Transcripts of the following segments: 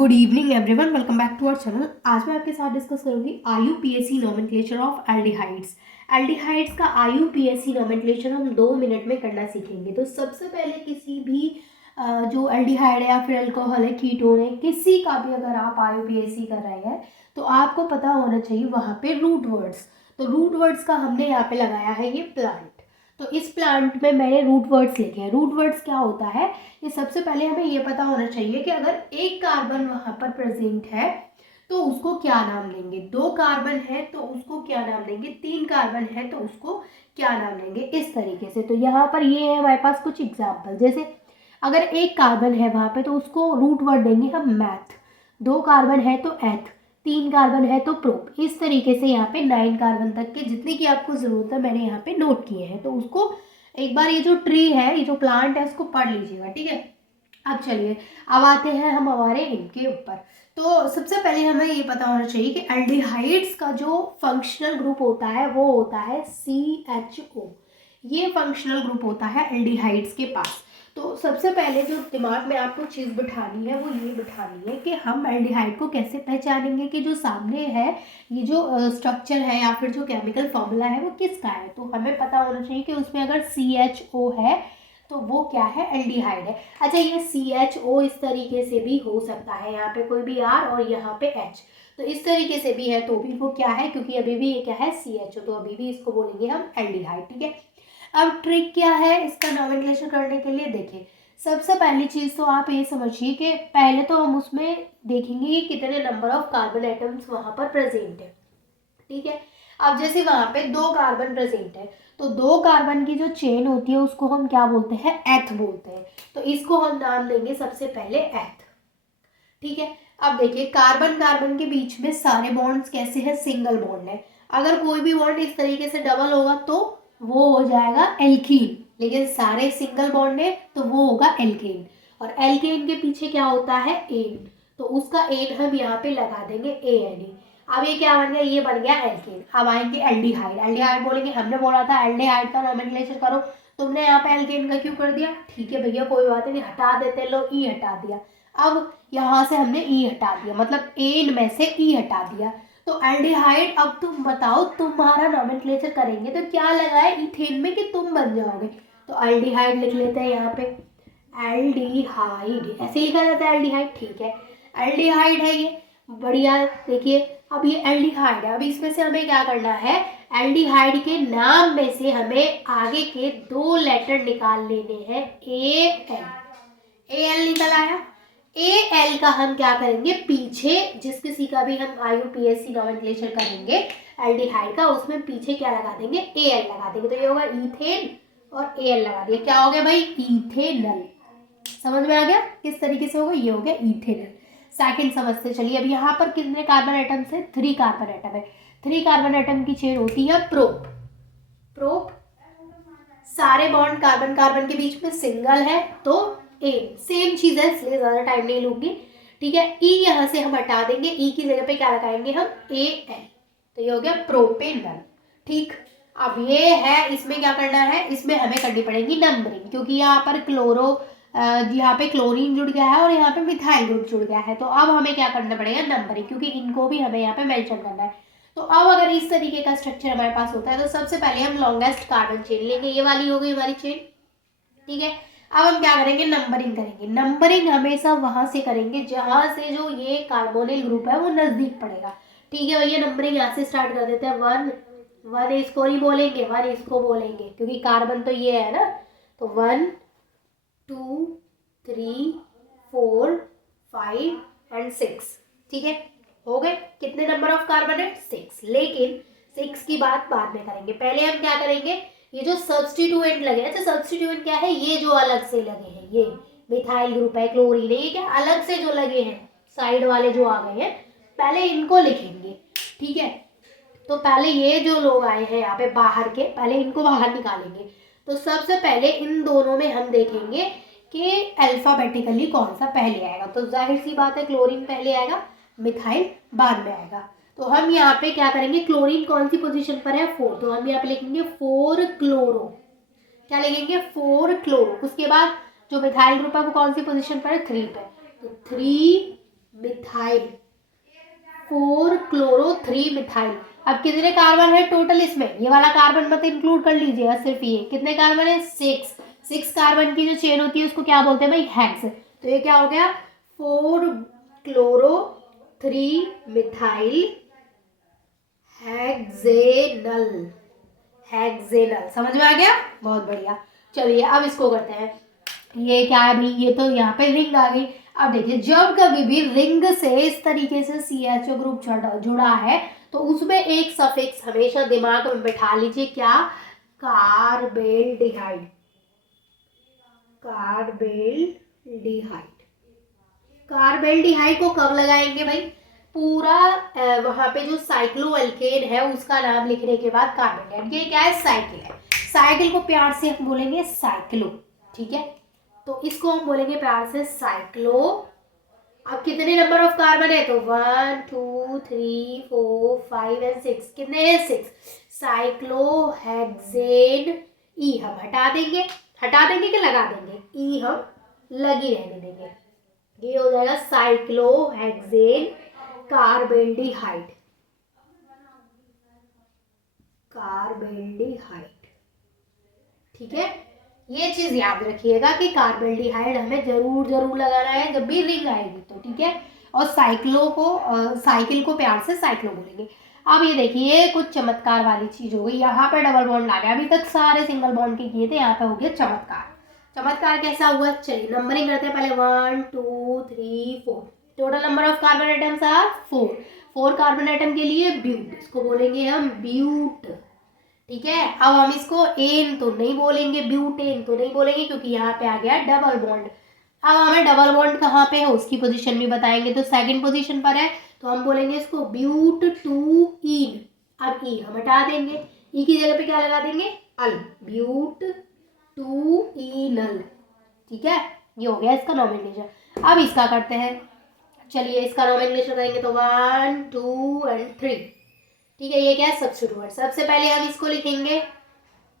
Good evening everyone, welcome back to our channel. आज मैं आपके साथ डिस्कस करूंगी IUPAC nomenclature of aldehydes. Aldehydes का आईयूपीएसी नोमेनक्लेचर हम 2 मिनट में करना सीखेंगे। तो सबसे पहले किसी भी जो एल्डिहाइड है या फिर अल्कोहल है, कीटोन है, किसी का भी अगर आप आईयूपीएसी कर रहे हैं तो आपको पता होना चाहिए वहाँ पे रूट वर्ड्स। तो रूट वर्ड्स का हमने यहाँ पे लगाया है ये प्लांट। तो इस प्लांट में मैंने रूट वर्ड्स लिखे हैं। रूट वर्ड्स क्या होता है, ये सबसे पहले हमें ये पता होना चाहिए कि अगर एक कार्बन वहाँ पर प्रेजेंट है तो उसको क्या नाम देंगे, 2 कार्बन है तो उसको क्या नाम देंगे, 3 कार्बन है तो उसको क्या नाम देंगे, इस तरीके से। तो यहाँ पर ये है हमारे पास कुछ एग्जाम्पल। जैसे अगर एक कार्बन है वहाँ पे तो उसको रूट वर्ड देंगे हम मैथ, 2 कार्बन है तो एथ, 3 कार्बन है तो प्रोप। इस तरीके से यहाँ पे 9 कार्बन तक के जितने की आपको ज़रूरत है मैंने यहाँ पे नोट किए हैं। तो उसको एक बार ये जो ट्री है, ये जो प्लांट है, इसको पढ़ लीजिएगा, ठीक है। अब चलिए, अब आते हैं हम हमारे इनके ऊपर। तो सबसे पहले हमें ये पता होना चाहिए कि एल्डिहाइड्स का जो फंक्शनल ग्रुप होता है वो होता है CHO। ये फंक्शनल ग्रुप होता है एल्डिहाइड्स के पास। तो सबसे पहले जो दिमाग में आपको चीज़ बिठानी है वो ये बिठानी है कि हम एल्डिहाइड को कैसे पहचानेंगे कि जो सामने है ये जो स्ट्रक्चर है या फिर जो केमिकल फॉर्मूला है वो किसका है। तो हमें पता होना चाहिए कि उसमें अगर CHO है तो वो क्या है, एल्डिहाइड है। अच्छा, ये CHO इस तरीके से भी हो सकता है, यहाँ पे कोई भी R और यहाँ पे H, तो इस तरीके से भी है तो भी वो क्या है, क्योंकि अभी भी ये क्या है CHO, तो अभी भी इसको बोलेंगे हम एल्डिहाइड, ठीक है। अब ट्रिक क्या है इसका नोमेनक्लेचर करने के लिए, देखिए सबसे पहली चीज़ तो आप ये समझिए कि पहले तो हम उसमें देखेंगे कि कितने नंबर ऑफ कार्बन एटम्स वहाँ पर प्रेजेंट है, ठीक है। अब जैसे वहाँ पे 2 कार्बन प्रेजेंट है तो 2 कार्बन की जो चेन होती है उसको हम क्या बोलते हैं, एथ बोलते हैं। तो इसको हम नाम देंगे सबसे पहले एथ, ठीक है। अब देखिए कार्बन कार्बन के बीच में सारे बॉन्ड्स कैसे हैं, सिंगल बॉन्ड है। अगर कोई भी बॉन्ड इस तरीके से डबल होगा तो वो हो जाएगा एल्कीन, लेकिन सारे सिंगल बॉन्ड है तो वो होगा एल्केन। और एल्केन के पीछे क्या होता है, एन, तो उसका एन हम यहाँ पे लगा देंगे ANE। अब ये क्या बन गया, ये बन गया एल्केन। अब आएंगे एल्डिहाइड। एल्डिहाइड बोलेंगे, हमने बोला था एल्डिहाइड का नोमेनक्लेचर करो, तुमने यहाँ पे एल्केन का क्यों कर दिया, ठीक है भैया कोई बात नहीं, हटा देते, लो ई हटा दिया। अब यहाँ से हमने ई हटा दिया, मतलब एन में से ई हटा दिया। तो एल्डिहाइड, अब तुम बताओ तुम्हारा नोमेनक्लेचर करेंगे तो क्या लगाए इथेन में कि तुम बन जाओगे। तो एल्डिहाइड लिख लेते हैं यहाँ पे, एल्डिहाइड ऐसे लिखा जाता है एल्डिहाइड, ठीक है। एल्डिहाइड है ये, बढ़िया। देखिए अब ये एल्डिहाइड है, अब इसमें से हमें क्या करना है, एल्डिहाइड के नाम में से हमें आगे के 2 लेटर निकाल लेने हैं, AL निकल आया। AL का हम क्या करेंगे, पीछे जिस किसी का भी हम IUPAC नोमेनक्लेचर करेंगे एल्डिहाइड का, उसमें पीछे क्या लगा देंगे, AL लगा देंगे। तो ये होगा इथेन और AL लगा दिया, क्या हो गया भाई, इथेनल। समझ में आ गया किस तरीके से होगा, ये हो गया इथेनल। सेकंड समझते चलिए। अब यहाँ पर कितने कार्बन एटम्स है, 3 कार्बन एटम है। 3 कार्बन एटम की चेन होती है प्रोप। प्रोप सारे बॉन्ड कार्बन कार्बन के बीच में सिंगल है तो एन, सेम चीज है इसलिए ज्यादा टाइम नहीं लूंगी, ठीक है। ई यहाँ से हम हटा देंगे, ई की जगह पे क्या लगाएंगे हम, AL, तो ये हो गया प्रोपेनल, ठीक। अब ये है, इसमें क्या करना है, इसमें हमें करनी पड़ेगी नंबरिंग, क्योंकि यहाँ पर यहाँ पे क्लोरीन जुड़ गया है और यहाँ पे मिथाइल ग्रुप जुड़ गया है। तो अब हमें क्या करना पड़ेगा, नंबरिंग, क्योंकि इनको भी हमें यहाँ पे मेंशन करना है। तो अब अगर इस तरीके का स्ट्रक्चर हमारे पास होता है तो सबसे पहले हम लॉन्गेस्ट कार्बन चेन लेंगे, ये वाली हो गई हमारी चेन, ठीक है। अब हम क्या करेंगे, नंबरिंग करेंगे। नंबरिंग हमेशा वहां से करेंगे जहां से जो ये कार्बोनिल ग्रुप है वो नजदीक पड़ेगा, ठीक है भैया। नंबरिंग यहाँ से स्टार्ट कर देते हैं, 1 इसको नहीं बोलेंगे, 1 इसको बोलेंगे, क्योंकि कार्बन तो ये है ना। तो 1 2 3 4 5 एंड 6, ठीक है। हो गए कितने नंबर ऑफ कार्बन है, 6। लेकिन 6 की बात बाद में करेंगे, पहले हम क्या करेंगे, ये जो सब्स्टिट्यूएंट लगे हैं, अच्छा सब्स्टिट्यूएंट क्या है, ये जो अलग से लगे हैं, ये मिथाइल ग्रुप है, क्लोरीन है, ये क्या अलग से जो लगे हैं, साइड वाले जो आ गए हैं, पहले इनको लिखेंगे, ठीक है। तो पहले ये जो लोग आए हैं यहाँ पे बाहर के, पहले इनको बाहर निकालेंगे। तो सबसे पहले इन दोनों में हम देखेंगे कि अल्फाबेटिकली कौन सा पहले आएगा। तो जाहिर सी बात है क्लोरीन पहले आएगा, मिथाइल बाद में आएगा। तो हम यहाँ पे क्या करेंगे, क्लोरीन कौन सी पोजीशन पर है, 4, तो हम यहाँ पे लिखेंगे 4 क्लोरो, क्या लिखेंगे, 4 क्लोरो। उसके बाद जो मिथाइल ग्रुप है वो कौन सी पोजीशन पर है, 3 पे, तो 3 मिथाइल, 4 क्लोरो 3 मिथाइल। अब कितने कार्बन है टोटल इसमें, ये वाला कार्बन मत इंक्लूड कर लीजिएगा, सिर्फ ये कितने कार्बन है 6 कार्बन की जो चेन होती है उसको क्या बोलते हैं भाई, हेक्स। तो ये क्या हो गया 4 क्लोरो 3 मिथाइल हेक्सेनल, हेक्सेनल। समझ में आ गया, बहुत बढ़िया। चलिए अब इसको करते हैं, ये क्या है भाई, ये तो यहाँ पे रिंग आ गई। अब देखिए जब कभी भी रिंग से इस तरीके से CHO ग्रुप जुड़ा है तो उसमें एक सफिक्स हमेशा दिमाग में बैठा लीजिए, क्या, कार्बेल्डिहाइड, कार्बेल्डिहाइड। कार्बेल्डिहाइड को कब लगाएंगे भाई, पूरा वहां पे जो साइक्लोएल्केन है उसका नाम लिखने के बाद कार्बेल्डिहाइड, ये क्या है साइकिल है, साइकिल को प्यार से हम बोलेंगे साइक्लो, ठीक है। तो इसको हम बोलेंगे प्यार से साइक्लो। अब कितने नंबर ऑफ कार्बन है, तो 1 2 3 4 5 एंड 6, कितने हैं 6, साइक्लोहेक्सेन। ई हम हटा देंगे कि लगा देंगे, ई हम लगी रहने देंगे, ये हो जाएगा साइक्लोहेक्सेन कार्बेल्डिहाइड, कार्बेल्डिहाइड, ठीक है। ये चीज याद रखिएगा कि कार्बेल्डिहाइड हमें जरूर लगाना है जब भी रिंग आएगी तो, ठीक है। और साइकिल को प्यार से साइक्लो बोलेंगे। अब ये देखिए कुछ चमत्कार वाली चीज हो गई, यहाँ पे डबल बॉन्ड आ गया, अभी तक सारे सिंगल बॉन्ड के किए थे, यहाँ पे हो गया चमत्कार। चमत्कार कैसा हुआ, चलिए नंबरिंग करते हैं पहले, 1 2 3 4, total number of carbon atoms are 4 carbon atom के लिए ब्यूट, इसको बोलेंगे हम ब्यूट, ठीक है। अब हम इसको एन तो नहीं बोलेंगे, ब्यूटेन तो नहीं बोलेंगे क्योंकि यहाँ पे आ गया डबल बॉन्ड। अब हमें डबल बॉन्ड कहाँ पे है उसकी पोजीशन भी बताएंगे, तो सेकंड पोजीशन पर है तो हम बोलेंगे इसको ब्यूट 2 ईन। अब ई हम हटा देंगे, ई की जगह पे क्या लगा देंगे, अल, ब्यूट 2 ईनल, ठीक है। ये हो गया इसका नॉमेनक्लेचर। अब इसका करते हैं, चलिए इसका नॉमेनक्लेचर करेंगे तो 1 2 एंड 3, ठीक है। ये क्या है सब्स्टिट्यूएंट, सबसे पहले हम इसको लिखेंगे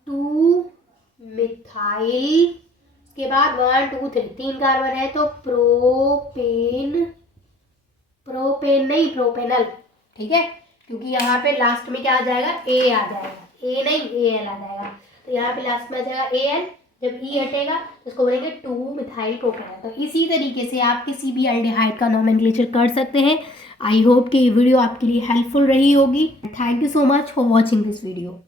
2 मिथाइल, उसके बाद 1 2 3, 3 कार्बन है तो प्रोपेन, प्रोपेन नहीं प्रोपेनल, ठीक है, क्योंकि यहाँ पे लास्ट में क्या आ जाएगा, ए आ जाएगा, ए नहीं AL आ जाएगा, तो यहाँ पे लास्ट में आ जाएगा AL। जब ई हटेगा तो उसको बोलेंगे 2 मिथाइल प्रोपेनल। तो इसी तरीके से आप किसी भी एल्डिहाइड का नॉमेनक्लेचर कर सकते हैं। आई होप कि ये वीडियो आपके लिए हेल्पफुल रही होगी। Thank you so much for watching this video.